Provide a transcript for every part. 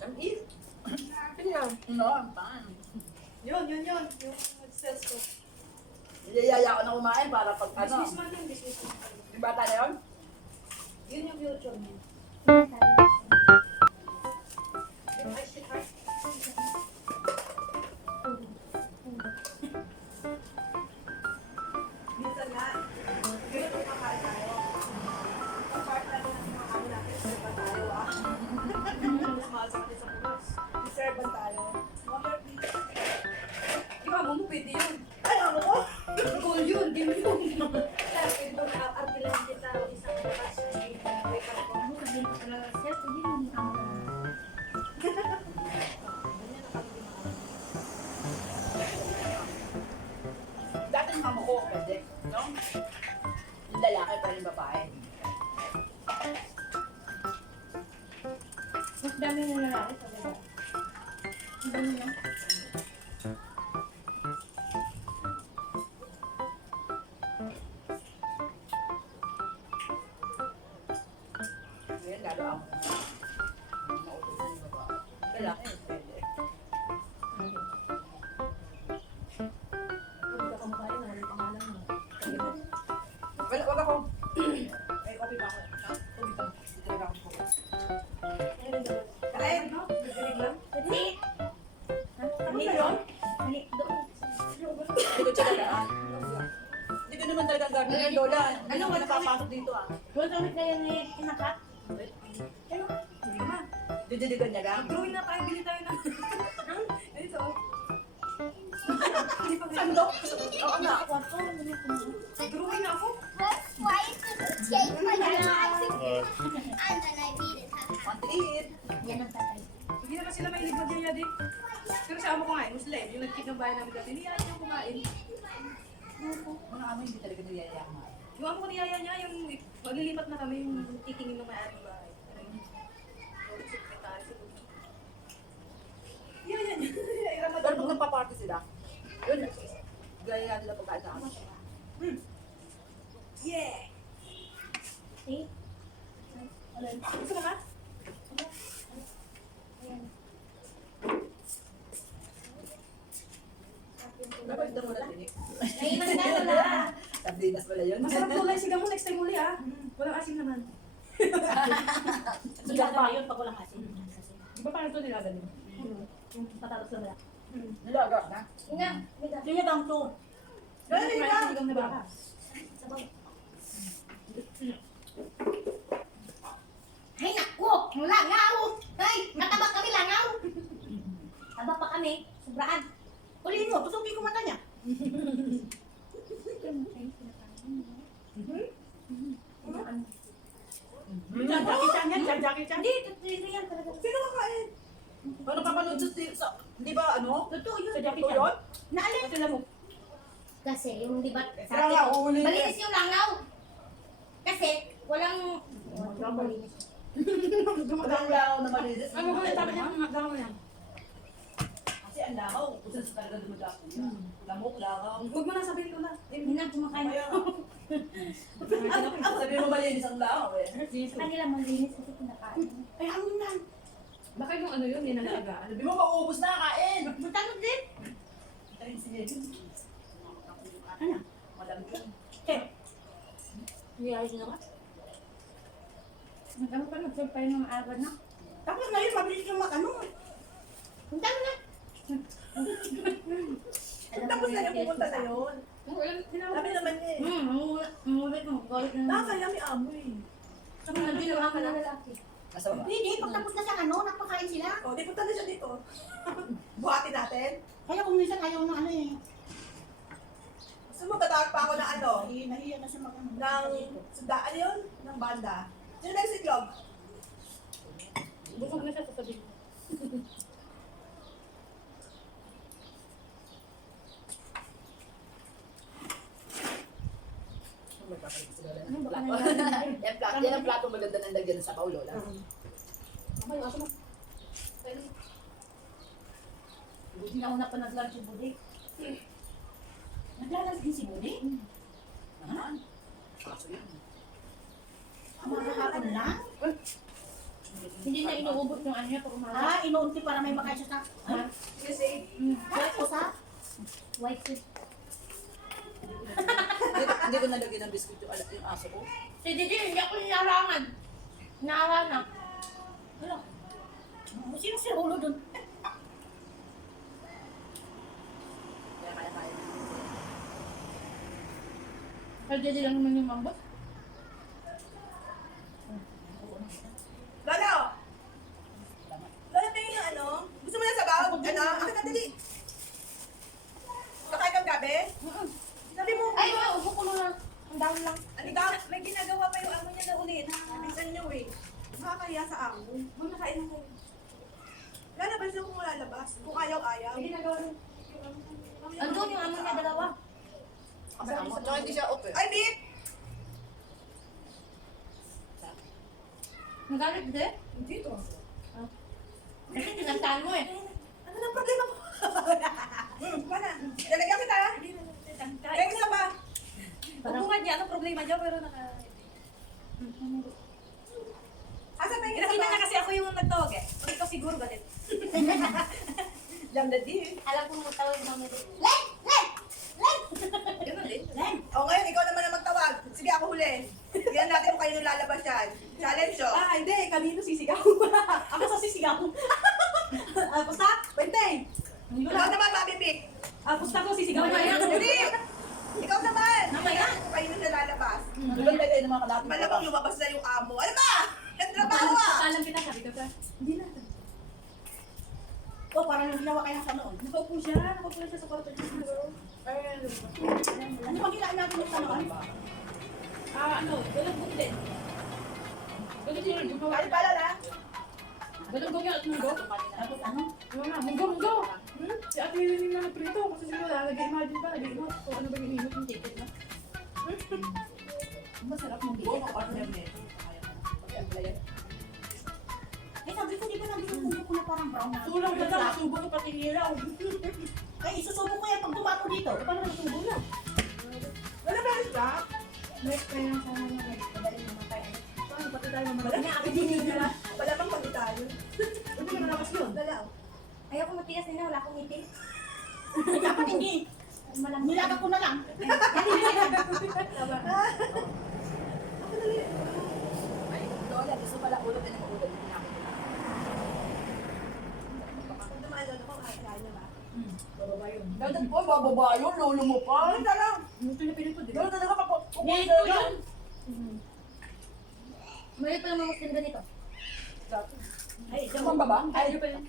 Ang eat. Ano yan? No, I'm fine. Yun. Yung sales ko. Niliyaya ko na kumain para pag ano. Business man yun, business man. Yung bata na yun? Yun yung future niya. Ay, shit, ay. Minsan nga, ganito kakain tayo. Kapag tayo ng mga kami natin, serban tayo ah. Mas mahal sa atin sa punas. Serban tayo. Water please. Di ba, mo pwede yun. Ay, ano ko? Goal yun, game yun. Tapos pwede mo na-artilan kita o isang bukas. May karapong mo. Dati yung mama ko, pwede. No? Yung lalaki pa yung babae. Mas dami ng lalaki sa lalaki. Ang dami lang. Ngayon, lalo ako. Nautusan yung babae. Lalaki, pwede. Hindi ka kumakain, wala pangalan mo. Wag ako. Ay, coffee pa ako. Ha? Tubig lang. Dito lang ako po. Kain, no? Nagdirig lang. Hindi. Hindi yun? Mali. Doon. Hindi ko talaga ah. Hindi ko naman talaga gagawin yung lola. Ano nga napapasok dito ah? Doon kami kayo ni inakat. Ano? Hindi naman. Didiligan niya lang. Drawing na tayo, bili tayo ng... Ito. Hindi pa Sandok? Oo nga. Kwarto. Drawing na ako. Why is it shake my eyes? And then I beat it. Want to eat. Yan ang tatay. Hindi naman sila mahilig magyaya din. Pero sa amo ko nga, Muslim, yung nag-kick ng bayan namin dati, niyaya niya kumain. Mga amo hindi talaga niyaya kumain. Yung amo ko niyaya niya, yung maglilipat na kami, yung titingin ng may-aring bahay. Sekretary siguro. Niyaya niya. Irama Pero pag nagpa-party sila, yun, gaya nila pagkain sa amin. Yeah! See? Gusto mo ka? Napagda mo na tinik. May manggano na. Sardinas pala yun. Masarap tulay, sigang mo next time uli ah. Walang asin naman. Sugat pa yun pag walang asin. Di ba parang ito nilaga din? Yung patatas lang wala. Nilaga na. Nga. Sige bang to. Dali lang! Sigang na baka. Sabaw. Ay naku! Ang langaw! Ay! Mataba kami langaw! Taba pa kami. Sobraan. Ulihin mo, tusugin ko mata niya. Jackie Chan yan, Jackie Chan. Hindi, totoo yan talaga. Sino kakain? Paano kapanood sa, di ba ano? Totoo yun. Sa Jackie Ito Chan. yun? Naalala Sila mo. kasi yung di ba Kaya nga, uulit. malinis yung langaw. Kasi walang malinis. Walang lao na malinis. Ano ko yung sabi niya? Gawin mo yan. Kasi ang lakaw, kung saan sa talaga dumadako. Lamok, lakaw. Huwag mo na sabihin ko na. Hindi na kumakain. Sabi mo malinis ang lakaw eh. Sa kanila malinis kasi kinakain. Ay, ano yan? Baka yung ano yun, ninalagaan. Sabi mo mauubos na, kain. Magtanong din. Ay, sige. Ano? Walang yun. Hindi ayos na ka. Magkano pa nagsulpay ng agad na? Tapos na yun, mabilis yung ano. Magtanong na. Tapos na yung pupunta na yun. Sabi naman niya eh. Umulit mo. Galit na. Nakakaya may amoy. Sabi na din ang mga lalaki. Nasa baba. Hindi, pagtapos na siyang ano, nagpakain sila. O, di punta na siya dito. Buhatin natin. Kaya kung minsan ayaw na ano eh. Gusto mo, tatawag pa ako ng ano? Nahiya na siya mag-ano. Ng, ano yun? Ng banda. Sino ba yung siklog? Busog na siya sasabihin. Yan plato, yan ang plato maganda ng lagyan sa paulo lang. Ay, aso mo. Buti na una pa nag-lunch si Budi. Naglalas din si Budi? Naman. Kaso yun. Makakapon lang? Hindi na inuubos yung ano niya pag umaga. Ah, inuunti para may makaisa sa... Ha? Kasi, White ko sa? White ko. Hindi ko nalagyan ng biskuit yung aso ko. Si Didi, hindi ako nilarangan. Naaranak. Wala. Sino si Rolo dun? Kaya. Kaya Didi lang naman yung mambot. Lolo! Lolo, tingin yung ano? Gusto mo na sabaw? Ano? Ano ka, dali? Kakain kang gabi? Sabi mo, Ay, upo ko na. Ang dami lang. ano ka? May ginagawa pa yung amo niya na ulit. Minsan niyo eh. Nakakaya sa amo. Huwag nakain na kayo. Lalabas yung kung lalabas. Kung ayaw-ayaw. May ginagawa rin. Andun yung amo niya dalawa. Kasi amo. Tsaka hindi siya open. Ay, Bip! Nagalit di? Hindi to. Kasi tinantaan mo eh. Ano na problema mo? Wala. Lalagyan kita. Kaya isa pa. Hubungan niya, anong problema niya, pero naka... Asa pa yung isa Nakita pa? na kasi ako yung nagtawag eh. Ikaw siguro ba din? Jam na din. Alam ko mo tawag mo nito. Ganun din. O ngayon, ikaw naman ang magtawag. Sige, ako huli. Tignan natin kung kayo nung lalabas yan. Challenge, oh. Hindi. Kanino sisigaw? Ako sa sisigaw. Pusta? Bente. Ikaw naman, Mami Vic. Pusta ko sisigaw na yan. Hindi! Ikaw naman! Mamaya. Kung kayo nung lalabas. Diba tayo ng mga kalapit ko Malamang lumabas na yung amo. Ano ba? Nagtrabaho ah! Alam kita, sabi ko pa. Hindi na. Oh, parang yung ginawa kaya sa noon. Nakaupo siya sa kwarto niya. Ano bang kailangan natin yung tanong? Galambog din. Galit yun, gumawa. Ano pala na? Galambog yan at munggo. Tapos ano? Munggo. Si ate yung na nagprito. Kasi siguro, nag-imagine pa, nag-imot. Kung ano ba yung imot yung ticket na. Masarap mong Oo, bigat. partner niya. Pag-apply. Eh, sabi ko, di ba nandito kung ko na parang brown na? Sulang ka na, subo ko pati nilaw. Ay, isusubo ko yan pag tumato dito. Paano nasubo na? Wala ba yung stock? May kaya sa mga madaling naman tayo. Paano pati tayo Wala mamadali? na, ako din nila. Wala bang pag tayo? Hindi naman nakas yun. Wala. Ayaw ko matigas nila, wala akong ngiti. Dapat hindi. Nilaga ko na lang. Ay, Lola, gusto pala ulo din ang ulo. Kung naman, ano ko, kakain na ba? Bababa yun. Ganda po, bababa yun, lolo mo pa. Ano lang? Yung Pilipino po, di ba? Gano'n talaga ka po. Ganito yun. Mayroon pa naman mas ganda nito. Ay, Yung pang baba? Ay, yun pa yun.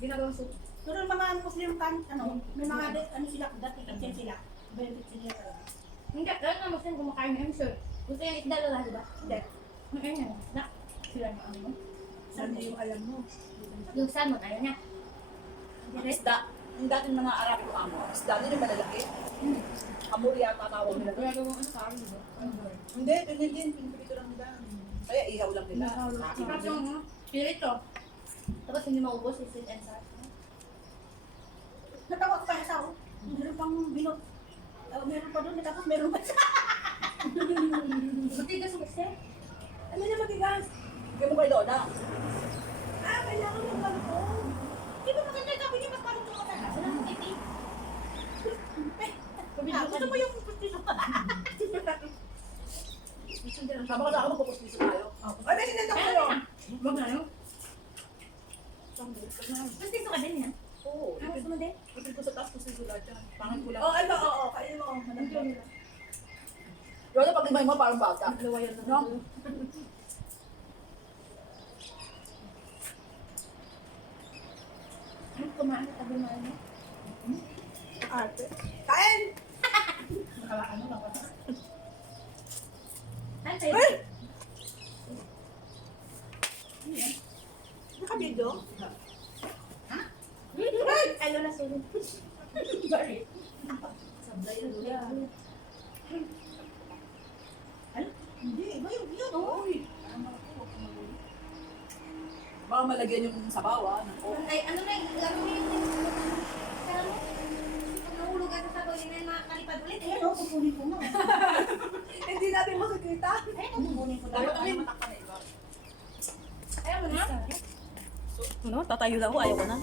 Ginagawang soup. Pero yung mga Muslim kan, ano, may mga ano sila, dati kitchen sila. Benefit sila talaga. Hindi, lahat na Muslim kumakain ng sure. Gusto yung isda lala, di ba? Hindi. Ayun yan. Na, sila yung ano mo. Saan yung alam mo? Yung salmon, ayaw niya. Isda. Yung dating mga Arabi ko amo. Isda din yung malalaki. Amur yata tawag nila. doon. Ginagawang ano sa amin, di ba? Ano ba? Hindi, ganyan din. Pinipito lang nila. Kaya ihaw lang nila. Tapos yung pirito. Tapos hindi maubos, yung sweet and sour. Natawa ko pa sa ako. Meron pang binot. Meron pa doon, tapos meron pa sa... Matigas mo kasi. Ano niya matigas? Bigyan mo kay Lola. Kailangan mo ba ito? Di ba maganda yung niya mas parang ito na? Wala mong iti. Gusto mo yung pustiso pa? Sama ka sa akin, magpupustiso tayo. Ay, may sinenda ko kayo. Wag na yun. Pustiso ka din yan. Oo. Ang gusto mo din? Ipin ko sa taas, pustiso lahat yan. Pangit ko lang. Oo, ano, oo. Kayo mo. Lola, pag imay mo, parang bata. Lawayan na. No? Kumain ka tabi mo ano? Arte. Kain! Ano lang ba? Ano tayo? Ay! Nakabidyo? Ay! Ano na sulit? Sorry. Sablay na doon. Ano? Hindi, iba yung yun. Oo. Baka malagyan yung sabaw, ah. Ay, ano na yung laro mo yung... Kaya mo? Pag nahulog ka sa sabaw, yun na yung makakalipad ulit. Ayan, oh, pupunin ko na. Hindi natin makikita. Ayan, oh, pupunin ko na. Dapat kami matakpan eh. Ayan, mo na. Ano, tatayo lang ako, ayaw ko na.